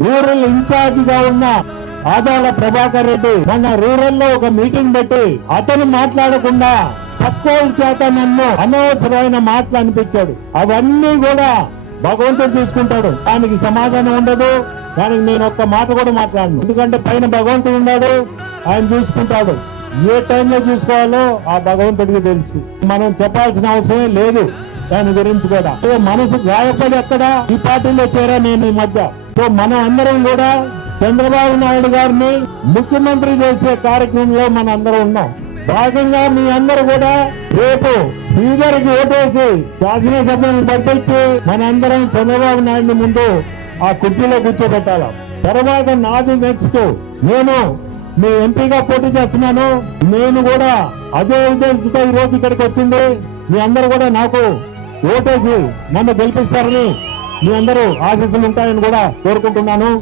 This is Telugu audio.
రూరల్ ఇన్ఛార్జ్ గా ఉన్న ఆదాల ప్రభాకర్ రెడ్డి మన రూరల్ లో ఒక మీటింగ్ పెట్టి అతను మాట్లాడకుండా తక్కువ చేత నన్ను అనవసరమైన మాటలు అనిపించాడు. అవన్నీ కూడా భగవంతుడు చూసుకుంటాడు, దానికి సమాధానం ఉండదు. దానికి నేను ఒక్క మాట కూడా మాట్లాడను, ఎందుకంటే పైన భగవంతుడు ఉన్నాడు, ఆయన చూసుకుంటాడు. ఏ టైంలో చూసుకోవాలో ఆ భగవంతుడికి తెలుసు, మనం చెప్పాల్సిన అవసరమే లేదు దాని గురించి కూడా. మనసు గాయపడి ఎక్కడ ఈ పార్టీలో చేరా నేను ఈ మధ్య. సో మనం అందరం కూడా చంద్రబాబు నాయుడు గారిని ముఖ్యమంత్రి చేసే కార్యక్రమంలో మన అందరం ఉన్నాం. భాగంగా మీ అందరూ కూడా రేపు శ్రీధర్కి ఓటేసి శాసనసభను పట్టించి మన అందరం చంద్రబాబు నాయుడు ముందు ఆ కుర్చీలో కూర్చోబెట్టాలి. తర్వాత నాది నెక్స్ట్, నేను మీ ఎంపీగా పోటీ చేస్తున్నాను. నేను కూడా అదే ఉద్దేశంతో ఈ రోజు ఇక్కడికి వచ్చింది. మీ అందరూ కూడా నాకు ఓటేసి నన్ను గెలిపిస్తారని మీ అందరూ ఆశీస్సులు ఉంటాయని కూడా కోరుకుంటున్నాను.